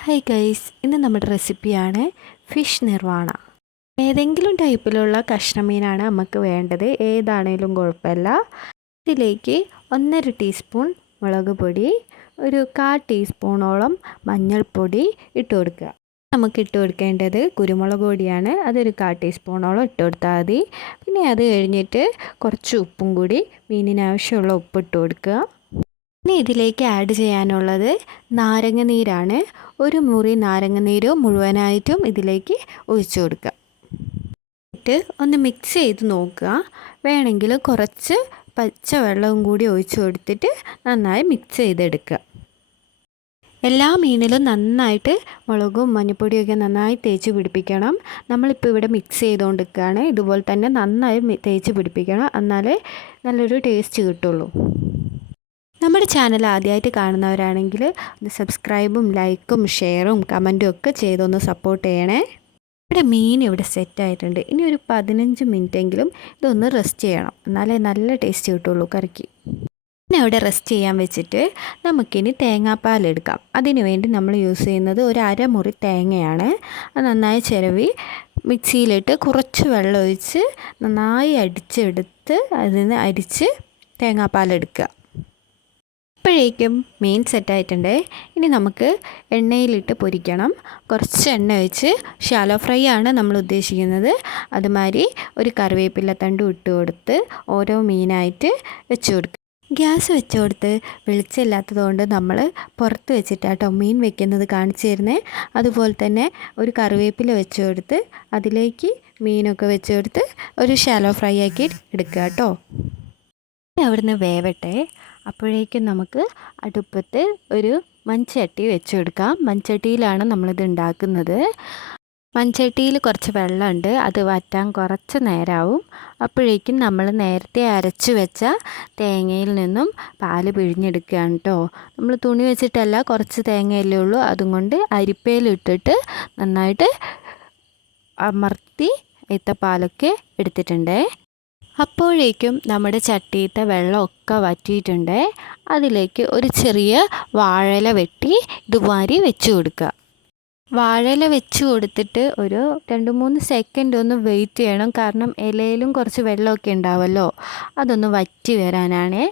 Hi guys ഇന്ന് നമ്മുടെ റെസിപ്പിയാണ് ഫിഷ് നിർവാണ ഏതെങ്കിലും ടൈപ്പിലുള്ള കഷ്ണമീനാണ് നമുക്ക് വേണ്ടത്. ഏതാണേലും കുഴപ്പമില്ല. ഇതിലേക്ക് ഒന്നര ടീസ്പൂൺ മുളക് പൊടി ഒരു കാ ടീസ്പൂണോളം മഞ്ഞൾപ്പൊടി ഇട്ട് കൊടുക്കുക. നമുക്ക് ഇട്ട് കൊടുക്കേണ്ടത് കുരുമുളക് പൊടിയാണ്. അതൊരു കാ ടീസ്പൂണോളം ഇട്ട് കൊടുത്താൽ മതി. പിന്നെ അത് കഴിഞ്ഞിട്ട് കുറച്ച് ഉപ്പും കൂടി മീനിനാവശ്യമുള്ള ഉപ്പ് ഇട്ട് കൊടുക്കുക. ഇനി ഇതിലേക്ക് ആഡ് ചെയ്യാനുള്ളത് നാരങ്ങ നീരാണ്. ഒരു മുറി നാരങ്ങ നീര് മുഴുവനായിട്ടും ഇതിലേക്ക് ഒഴിച്ചു കൊടുക്കുക. എന്നിട്ട് ഒന്ന് മിക്സ് ചെയ്ത് നോക്കുക. വേണമെങ്കിൽ കുറച്ച് പച്ചവെള്ളവും കൂടി ഒഴിച്ചു കൊടുത്തിട്ട് നന്നായി മിക്സ് ചെയ്തെടുക്കുക. എല്ലാ മീനിലും നന്നായിട്ട് മുളകും മഞ്ഞപ്പൊടിയൊക്കെ നന്നായി തേച്ച് പിടിപ്പിക്കണം. നമ്മളിപ്പോൾ ഇവിടെ മിക്സ് ചെയ്തുകൊണ്ടിരിക്കുകയാണ്. ഇതുപോലെ തന്നെ നന്നായി തേച്ച് പിടിപ്പിക്കണം. എന്നാലേ നല്ലൊരു ടേസ്റ്റ് കിട്ടുള്ളൂ. നമ്മുടെ ചാനൽ ആദ്യമായിട്ട് കാണുന്നവരാണെങ്കിൽ ഒന്ന് സബ്സ്ക്രൈബും ലൈക്കും ഷെയറും കമന്റും ഒക്കെ ചെയ്തൊന്ന് സപ്പോർട്ട് ചെയ്യണേ. ഇവിടെ മീൻ ഇവിടെ സെറ്റ് ആയിട്ടുണ്ട്. ഇനി ഒരു പതിനഞ്ച് മിനിറ്റെങ്കിലും ഇതൊന്ന് റെസ്റ്റ് ചെയ്യണം. എന്നാലേ നല്ല ടേസ്റ്റ് കിട്ടുള്ളൂ കറിക്ക്. പിന്നെ അവിടെ റെസ്റ്റ് ചെയ്യാൻ വെച്ചിട്ട് നമുക്കിനി തേങ്ങാപ്പാൽ എടുക്കാം. അതിനുവേണ്ടി നമ്മൾ യൂസ് ചെയ്യുന്നത് ഒരു അരമുറി തേങ്ങയാണ്. അത് നന്നായി ചിരവി മിക്സിയിലിട്ട് കുറച്ച് വെള്ളം ഒഴിച്ച് നന്നായി അടിച്ചെടുത്ത് അതിൽ നിന്ന് അരിച്ച് തേങ്ങാപ്പാൽ എടുക്കുക. അപ്പോഴേക്കും മീൻ സെറ്റായിട്ടുണ്ട് ഇനി നമുക്ക് എണ്ണയിലിട്ട് പൊരിക്കണം. കുറച്ച് എണ്ണ ഒഴിച്ച് ഷാലോ ഫ്രൈ ആണ് നമ്മൾ ഉദ്ദേശിക്കുന്നത്. അതുമാതിരി ഒരു കറിവേപ്പില തണ്ട് ഇട്ട് കൊടുത്ത് ഓരോ മീനായിട്ട് വെച്ച് കൊടുക്കുക ഗ്യാസ് വെച്ച് കൊടുത്ത് വെളിച്ചമില്ലാത്തതുകൊണ്ട് നമ്മൾ പുറത്ത് വെച്ചിട്ടാട്ടോ മീൻ വെക്കുന്നത് കാണിച്ചു തരുന്നത് അതുപോലെ തന്നെ ഒരു കറിവേപ്പില വെച്ച് കൊടുത്ത് അതിലേക്ക് മീനൊക്കെ വെച്ച് കൊടുത്ത് ഒരു ഷാലോ ഫ്രൈ ആക്കി എടുക്കുക കേട്ടോ അവിടുന്ന് വേവട്ടെ. അപ്പോഴേക്കും നമുക്ക് അടുപ്പത്ത് ഒരു മൺചട്ടി വെച്ച് കൊടുക്കാം മൺചട്ടിയിലാണ് നമ്മളിത് ഉണ്ടാക്കുന്നത്. മൺചട്ടിയിൽ കുറച്ച് വെള്ളമുണ്ട്. അത് വറ്റാൻ കുറച്ച് നേരമാവും അപ്പോഴേക്കും നമ്മൾ നേരത്തെ അരച്ച് വെച്ച തേങ്ങയിൽ നിന്നും പാൽ പിഴിഞ്ഞെടുക്കുകയാണ് കേട്ടോ. നമ്മൾ തുണി വെച്ചിട്ടല്ല കുറച്ച് തേങ്ങയല്ലേ ഉള്ളൂ. അതുകൊണ്ട് അരിപ്പയിലിട്ടിട്ട് നന്നായിട്ട് അമർത്തി ഇത്ത പാലൊക്കെ എടുത്തിട്ടുണ്ടേ. അപ്പോഴേക്കും നമ്മുടെ ചട്ടിയിട്ട വെള്ളമൊക്കെ വറ്റിയിട്ടുണ്ട്. അതിലേക്ക് ഒരു ചെറിയ വാഴല വെട്ടി ഇതുമാതിരി വെച്ച് കൊടുക്കുക. വാഴയില വെച്ച് കൊടുത്തിട്ട് ഒരു രണ്ട് മൂന്ന് സെക്കൻഡ് ഒന്ന് വെയിറ്റ് ചെയ്യണം. കാരണം ഇലയിലും കുറച്ച് വെള്ളമൊക്കെ ഉണ്ടാവുമല്ലോ അതൊന്ന് വറ്റി വരാനാണ്.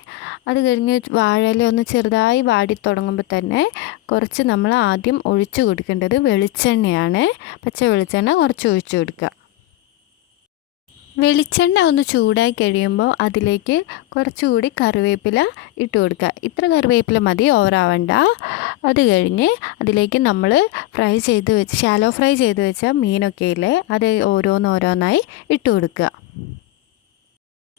അത് കഴിഞ്ഞ് വാഴയില ഒന്ന് ചെറുതായി വാടി തുടങ്ങുമ്പോൾ തന്നെ കുറച്ച് നമ്മൾ ആദ്യം ഒഴിച്ചു കൊടുക്കേണ്ടത് വെളിച്ചെണ്ണയാണ്. പച്ച വെളിച്ചെണ്ണ കുറച്ച് ഒഴിച്ചു കൊടുക്കുക. വെളിച്ചെണ്ണ ഒന്ന് ചൂടായി കഴിയുമ്പോൾ അതിലേക്ക് കുറച്ചുകൂടി കറിവേപ്പില ഇട്ട് കൊടുക്കുക. ഇത്ര കറിവേപ്പില മതി ഓവറാവണ്ട അത് കഴിഞ്ഞ് അതിലേക്ക് നമ്മൾ ഫ്രൈ ചെയ്ത് വെച്ച് ഷാലോ ഫ്രൈ ചെയ്ത് വെച്ച മീനൊക്കെ ഇല്ലേ അത് ഓരോന്നോരോന്നായി ഇട്ട് കൊടുക്കുക.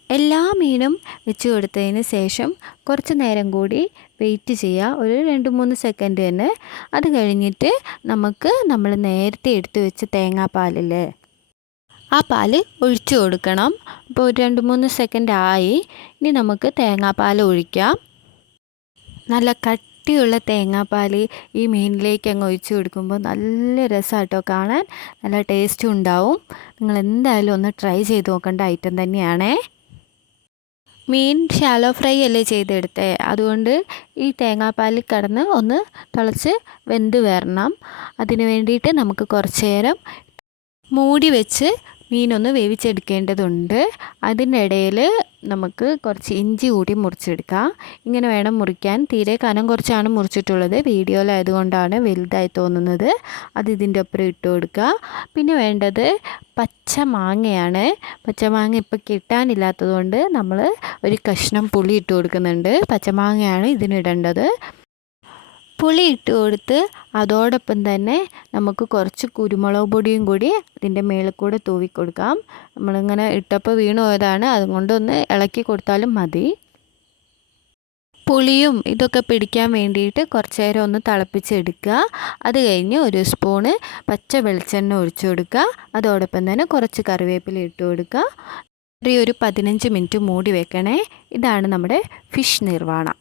എല്ലാ മീനും വെച്ച് കൊടുത്തതിന് ശേഷം കുറച്ച് നേരം കൂടി വെയിറ്റ് ചെയ്യുക. ഒരു രണ്ട് മൂന്ന് സെക്കൻഡ് തന്നെ. അത് കഴിഞ്ഞിട്ട് നമുക്ക് നമ്മൾ നേരത്തെ എടുത്ത് വെച്ച തേങ്ങാപ്പാലില്ലേ ആ പാൽ ഒഴിച്ചു കൊടുക്കണം. അപ്പോൾ ഒരു രണ്ട് മൂന്ന് സെക്കൻഡ് ആയി. ഇനി നമുക്ക് തേങ്ങാപ്പാൽ ഒഴിക്കാം. നല്ല കട്ടിയുള്ള തേങ്ങാപ്പാൽ ഈ മീനിലേക്ക് അങ്ങ് ഒഴിച്ചു കൊടുക്കുമ്പോൾ നല്ല രസമാട്ടോ കാണാൻ. നല്ല ടേസ്റ്റും ഉണ്ടാവും. നിങ്ങൾ എന്തായാലും ഒന്ന് ട്രൈ ചെയ്ത് നോക്കേണ്ട ഐറ്റം തന്നെയാണേ. മീൻ ഷാലോ ഫ്രൈ അല്ലേ ചെയ്തെടുത്തേ? അതുകൊണ്ട് ഈ തേങ്ങാപ്പാലിൽ കിടന്ന് ഒന്ന് തിളച്ച് വെന്ത് വരണം. അതിന് വേണ്ടിയിട്ട് നമുക്ക് കുറച്ച് നേരം മൂടി വെച്ച് മീനൊന്ന് വേവിച്ചെടുക്കേണ്ടതുണ്ട്. അതിനിടയിൽ നമുക്ക് കുറച്ച് ഇഞ്ചി കൂടി മുറിച്ചെടുക്കാം. ഇങ്ങനെ വേണം മുറിക്കാൻ. തീരെ കനം കുറച്ചാണ് മുറിച്ചിട്ടുള്ളത്. വീഡിയോയിലായതുകൊണ്ടാണ് വലുതായി തോന്നുന്നത്. അത് ഇതിന്റെ ഒപ്പം ഇട്ട് കൊടുക്കുക. പിന്നെ വേണ്ടത് പച്ച മാങ്ങയാണ്. പച്ചമാങ്ങ ഇപ്പോൾ കിട്ടാനില്ലാത്തതുകൊണ്ട് നമ്മൾ ഒരു കഷ്ണം പുളി ഇട്ട് കൊടുക്കുന്നുണ്ട്. പച്ചമാങ്ങയാണ് ഇതിനിടേണ്ടത്. പുളി ഇട്ട് കൊടുത്ത് അതോടൊപ്പം തന്നെ നമുക്ക് കുറച്ച് കുരുമുളക് പൊടിയും കൂടി ഇതിന്റെ മേളിൽ കൂടെ തൂവി കൊടുക്കാം. നമ്മളിങ്ങനെ ഇട്ടപ്പോൾ വീണ് പോയതാണ്. അതുകൊണ്ടൊന്ന് ഇളക്കി കൊടുത്താലും മതി. പുളിയും ഇതൊക്കെ പിടിക്കാൻ വേണ്ടിയിട്ട് കുറച്ച് നേരം ഒന്ന് തിളപ്പിച്ചെടുക്കുക. അത് കഴിഞ്ഞ് ഒരു സ്പൂണ് പച്ച വെളിച്ചെണ്ണ ഒഴിച്ചു കൊടുക്കുക. അതോടൊപ്പം തന്നെ കുറച്ച് കറിവേപ്പില ഇട്ട് കൊടുക്കുക. ഒരു പതിനഞ്ച് മിനിറ്റ് മൂടി വെക്കണേ. ഇതാണ് നമ്മുടെ ഫിഷ് നിർവാണം